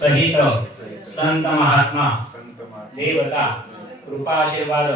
सहित संत महात्मा देवता कृपा आशीर्वाद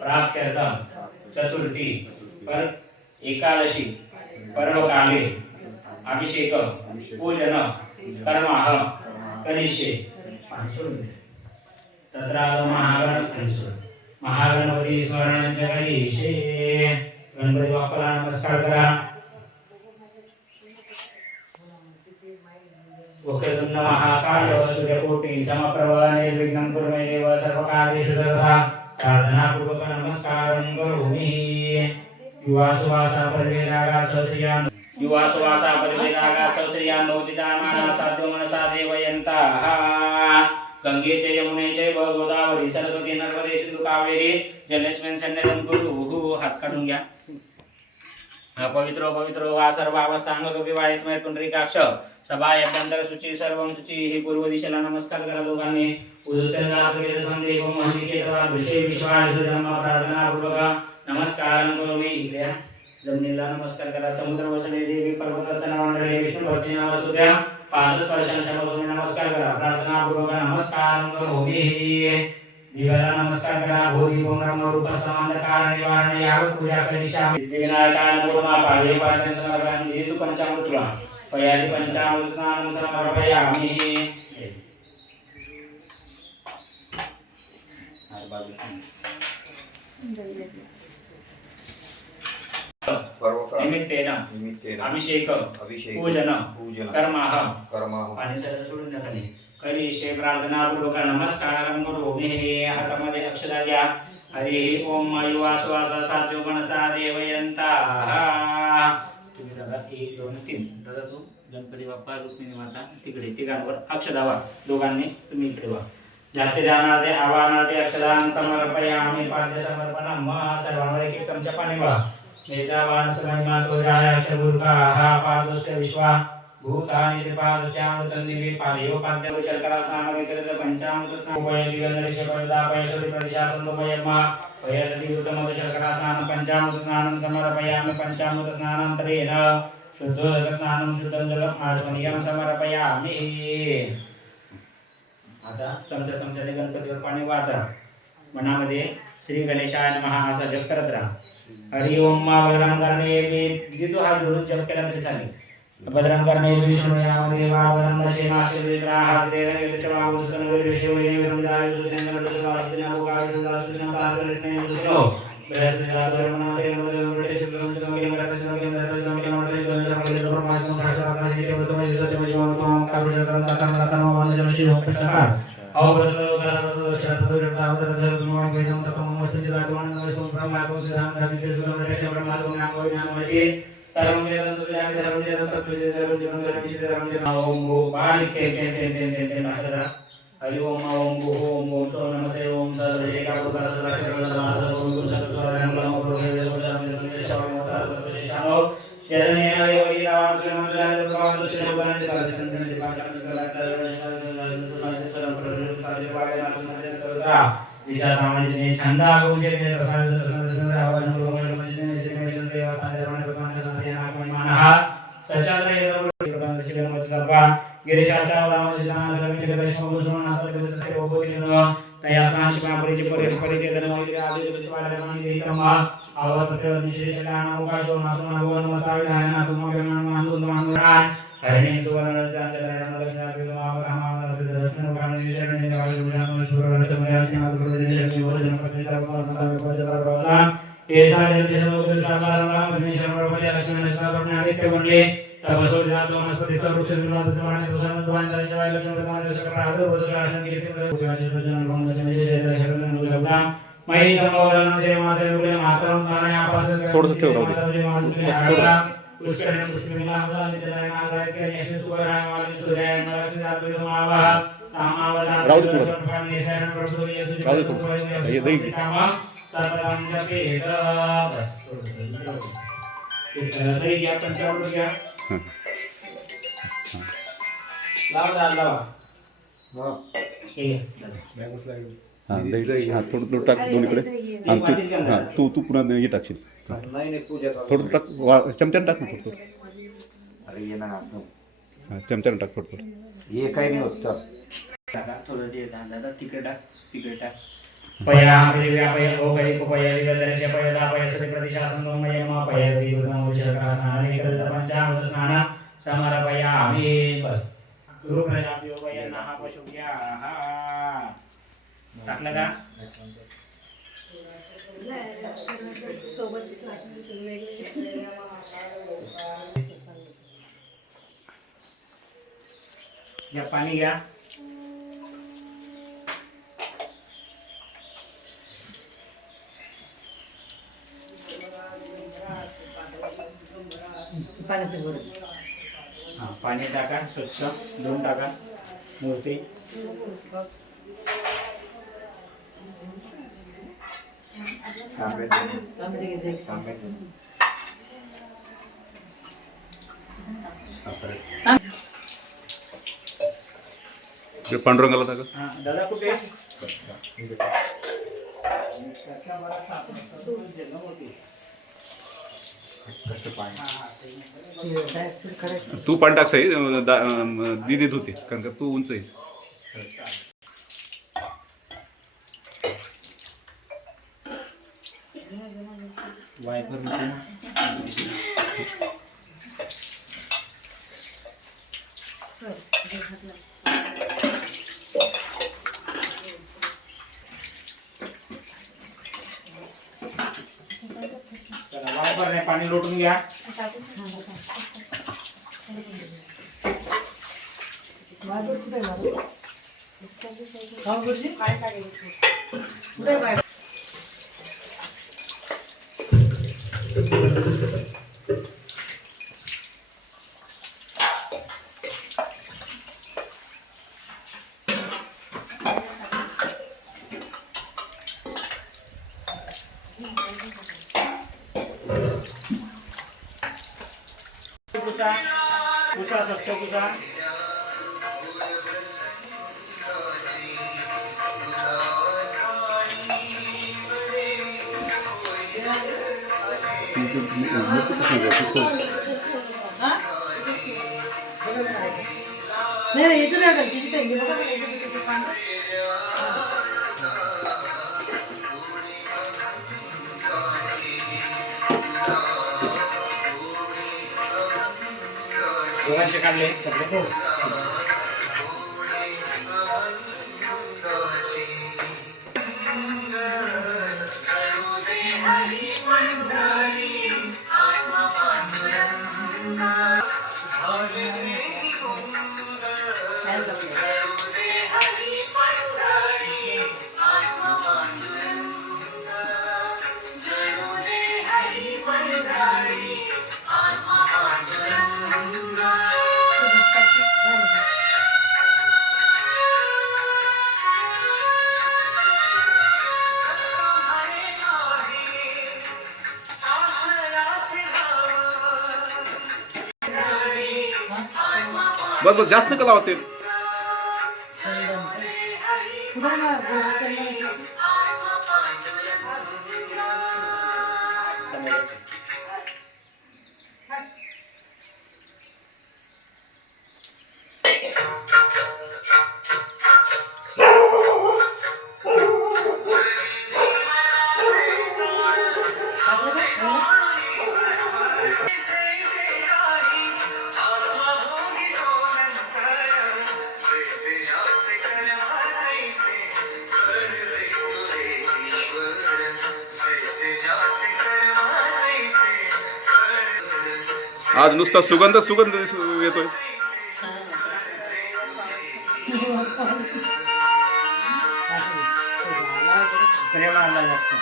प्राप्त्यर्थम चतुर्थी पर एकादशी पर्वकाले अभिषेक पूजन कर्माह करिष्ये तत्र महागणपती स्मरण करिष्ये। गणपती बाप्पाला नमस्कार करा। वक्रतुंड महाकाय सूर्यकोटि समप्रभ निर्विघ्नं कुरु मे देव सर्वकार्येषु सर्वदा। प्रार्थनापूर्वक नमस्कारं करोमि। युवासुवासा परिवेदागा सौत्रियां भवति जामाना साध्यो मनसा देवयन्ताः। गंगे च यमुने चैव गोदावरी सरस्वती नर्मदे सिंधु कावेरी जलेस्मिन् सन्निधिं कुरु। हात काढून घ्या। पवित्रो पवित्रो वा सर्वावस्थांगतो विवाहितमय पुंडरीकाक्ष सभायाभ्यंतर शुची सर्वं शुची। ही पूर्व दिशेला नमस्कार करा दोघांनी। उदुत्तरात्रे संदेहो महनिकेतवा विषय विश्वास धर्म प्रार्थना पूर्वक नमस्कारं करोमि। इकडे जमिनीला नमस्कार करा। समुद्र वसने देवी पर्वतस्थान मंडळे विष्णू भक्ती नामस्तुत्या पादस्पर्शांपासून नमस्कार करा। प्रार्थना पूर्वक नमस्कारं करोमि। दिव्याला नमस्कार करा। बोधी ओम ब्रह्म रूप समांधकार निवारण यावत पूजा करिष्यामि। विनायकाय नमः। पादे पादे समर्पयामि। हेतु पंचामृतला पयादि पंचामृत स्नानं समर्पयामि। निमित्तेन अभिषेक पूजन कर्माह आणि सरळ सोडून द्या खाली। करिष्ये प्रार्थना पूर्वक नमस्कारं करोमि। हातामध्ये अक्षता घ्या। हरि ओम युवासुवासा साध्यो मनसा देवयन्ताः। तुम्ही दादा 1 2 3 दादा तू गणपती बाप्पा रुक्मिणी माता तिकडे तिघांवर अक्षता वा। दोघांनी तुम्ही इकडे वा। जाते जाणारे आवाहनार्थे अक्षदान समर्पयामि। पाद्य समर्पणं सर्वांवर एक चमचा पाणी वा। वेदावान सर्वमातो जाय अक्षरगुरुकाः पादस्य विश्वा भूतानि त्रिपादस्यामृतं दिवे पादयो पाद्य शर्करा स्नानं कृत पंचामृत स्नानं वय दिवनरिष पयदापय सूर्य परिशासनोपयमा वयदि उत्तम शर्करा स्नानं पंचामृत स्नानं समर्पयामि। पंचामृत स्नानान्तरेण शुद्धोदक स्नानं शुद्धं जलम् आचमनीयं समर्पयामि। आता चमच्याने गणपतीवर पाणी वाचा। मनामध्ये श्री गणेशाय नमः असा जप करत राहा। हरि ओम भद्रं कर्णे गीतो हात जोडून जप केला तरी चालेल। भद्रं कर्णे विष्णुयामदेव भद्रं पश्येमाक्षेत्राः देवेन यजमानसं विष्णुवे विरमदाय सुदेन्द्र दशवासुदेव भोगाय सुदासुदेव साधुरेण सुनो बेहद्रादरमनादे नमोदेव शुभं शुभं रक्षणं केन्द्रं केन्द्रं केन्द्रं परमात्मा साक्षात् देवतमय सत्यमय कारुण्यकरं दातारं वन्दनं शिवं प्रसाद हरि ओम ओम ओम ओम सो नमस्ते ओम सर्वे का विशा सामाजिक छंदा गोचे गिरीशाच्या थोडंसं ठेव राहू थोडं टाक दोन्हीकडे तू पुन्हा हे टाकशील थोडं टाक चमच्याने टाक ना थोडं हां चमच्यानं टाक थोडं थोडं. हे काही नाही होत तर. टाका थोडं ते दादा तिकडे टाक पया पया पया ओ पया को पया विदरचे पया दा पया सुरे प्रतिशासन मय मा पया विदुना उचरा स्नान निकल पंचामृत स्नान समारा पया आम्ही बस गुरु प्रजापयो पया ना पशु घ्या हा टाकलं का या पाणी घ्या पाण्याचं गोड हां पाणी टाका स्वच्छ धुवून टाका मूर्ती ते पांडुरंगाला टाका. हां दादा कुठे तू पाणी टाक साई दिदीत होते कारण का तू उंच आहेस. वापर नाही पाणी लोटून घ्या पुसा स्वच्छ पुसा नाही याचं काय करते तिथे बघा पाणी दोघांचे काढले कपडे बस बस जास्त नका लावा तेल. आज नुसता सुगंध येतोय. प्रेम आणला जास्त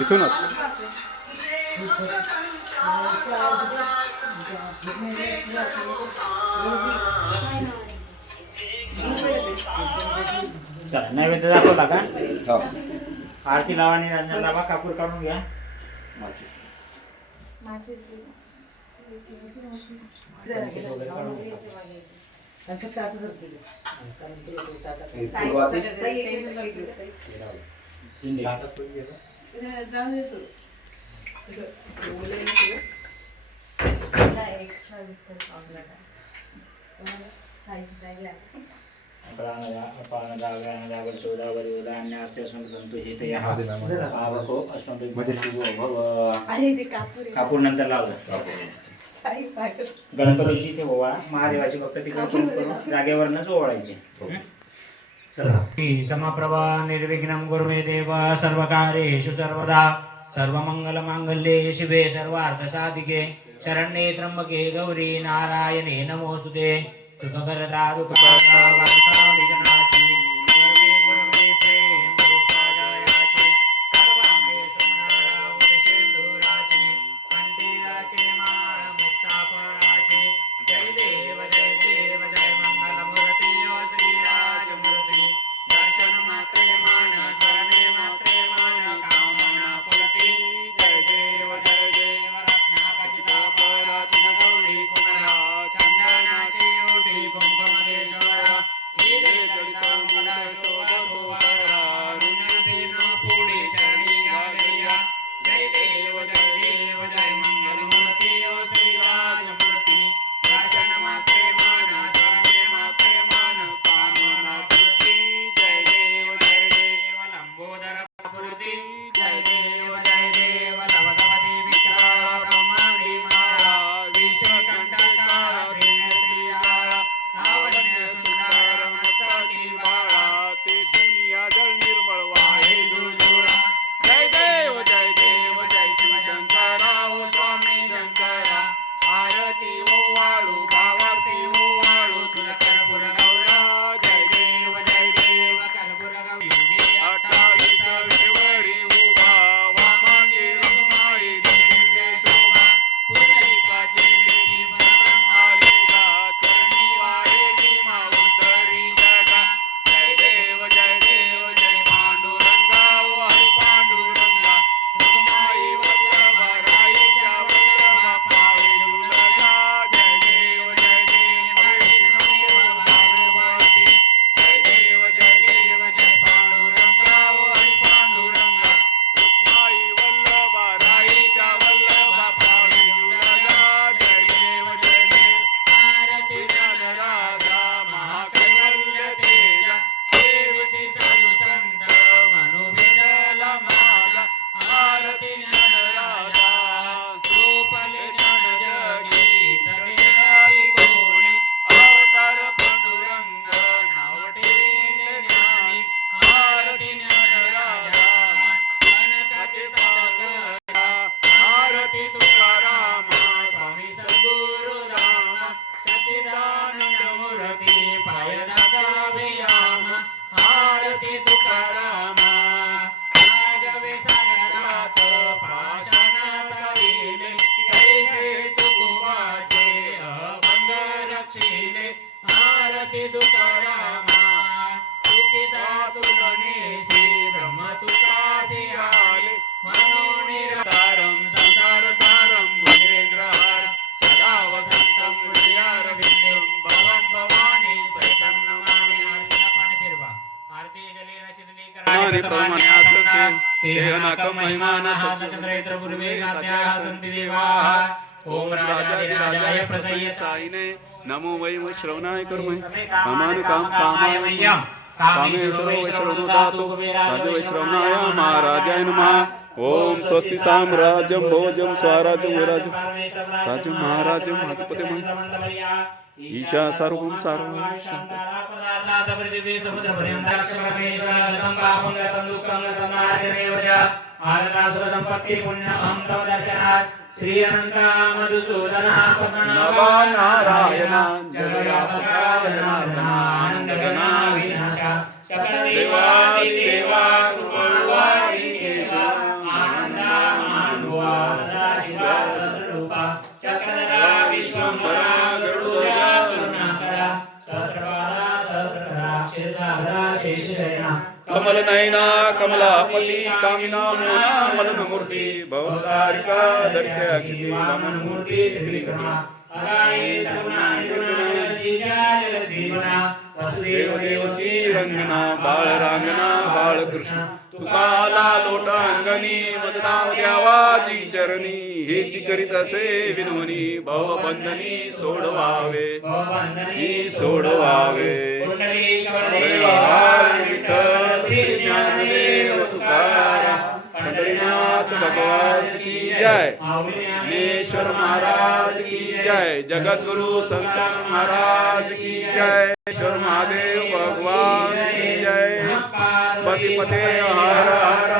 इथून चला नैवेद्य दाखवला का? आरती लावा आणि रंजन लावा. कापूर काढून घ्या. कापूर नंतर लावला. गणपतीची ते ओवाळा, महादेवाची फक्त तिकडे करून जागेवरनच ओवाळायची. चला. समप्रभा निर्विघ्नं कुरु मे देव सर्वकार्येषु सर्वदा सर्वमंगलमांगल्ये शिवे सर्वार्थसाधिके शरण्ये त्र्यंबके गौरी नारायणे नमोस्तुते. सुखकरता दुःखहर्ता वार्ता विघ्नाची सर्वे पूर्वे प्रेम रूपाजयाची सर्वांगे सुंदरा उदशेंदुराची कंठी राखे माळ मुक्ताफळाची. जय देव जय मंगलमूर्ती ओ श्रीराजमूर्ती. दर्शन मात्रे मान स्मरणे मात्रे मान कामना पूर्ती. जय देव रत्नाखचिता परातीन गौरी कुमारा चंदनाची ओटी कुंकुमदेश्वरा हिरे जडित मंगल शोभतो वारा रुंदीन पुढे चरणी घालया. जय देव जय मंगलमूर्ती ओ श्रीराजमूर्ती. दर्शन मात्रे मान स्मरणे मात्रे मान कामना पूर्ती. जय देव लंबोदर पूर्ती. जय देव लवदवती विक्राळ ब्रह्मांडी माळा विषकंठका प्रेमप्रिया लावण्य सुंदर मस्तकी बाळा तेथून या जल निर्मळ वाहे जुळजुळा. जय देव जय शिवशंकरा ओ स्वामी शंकरा. आरती ओ वाळू भावारती ओ वाळू तुला कर्पूर गौरा. जय देव कर्पूर गौरी युगे 28 विषवरी उभा वामांगी रखुमाई दिव्य शोभा. पुंडलिकाची बेटी परब्रह्म आलेला चरणी वाहेली मा उद्धरी जगा. जय देव जय पांडुरंगा ओ हरी पांडुरंगा. रखुमाई वल्लभा राईच्या वल्लभा पावे जुळला. जय देव हरी नमेव भागवती. जय देव पांडुरंगा ओ हरी पांडुरंगा. रखुमाई वल्लभा राईच्या वल्लभा पावे जुळला. जय देव आरती ज्ञानराजा महाकैवल्य तेजा सेविती साधू संत मनोविरल माझा. आरती ज्ञानराजा सोपले ज्ञान जगी तरी कोणी. अवतार पांडुरंग नाव ठेविले ज्ञानी. आरती ज्ञानराजा कनकाचे पादकरा. आरती तुकारामा स्वामी सद्गुरु रामा. सच्चिदानंद मूर्ती पाय दादाभियामा. आरती तुकारामा रागवे सागरात पाषाण तविले. कैसे तुकोबाचे अभंग रक्षिले. आरती तुकारामा तुकिता तुलनेसी ब्रह्म तुकासी आले. मनोनिराकारं संसार सारं भुजेंद्रहार सदा वसंतं हृदयारविंदं भवद्भवानी सहितं नमामि. आरतीला पाणी फिरवा. आरती जलेन शीतलीकरणानि प्रमाणे आसन्ते तेहनाकं महिमानः चंद्रेत्र पूर्वे सात्या सन्ति देवाः. ओम राजाधिराजाय प्रसय्य साईने नमो वै श्रवणाय कर्मणे कामान् कामाय मह्यं कामेश्वरो वैश्रवणो दातु राजवैश्रवणाय महाराजाय नमः. ओम स्वस्ति साम्राज्यं भोजं स्वराज्यं वैराज्यं राज्यं महाराज्यं अधिपतिं ईशा सर्वं श्री अनंत मधुसूदन नारायण आनंद गणा विनाशा सकल देवादि देवा कृपावादी केशा आनंद मानवा सदा शिवा सद्रूपा चक्रधरा क्षीरसागरा शेषशयना कमल नयना कमलापती कामिना मोना मलन मूर्ती भवतारिका दर्त्य अक्षिती वामन मूर्ती त्रिविक्रमा अगाये सगुणाय गुणाय श्रीचाय जगज्जीवना वसुदेव देवदेवती रंगना बाळ रांगना बाळ कृष्ण तुकाला लोटांगणी मदनाव द्यावाजी चरणी हेची करीत असे विनवणी भवबंधनी सोडवावे भवबंधनी सोडवावे कुंडली कवळे हरी विठ्ठल श्री ज्ञानदेव तुकाराम पंढरीनाथ भगवान की जय ज्ञानेश्वर महाराज की जय जगद्गुरु संत महाराज की जय ईश्वर महादेव भगवान की जय पतिपते हर हर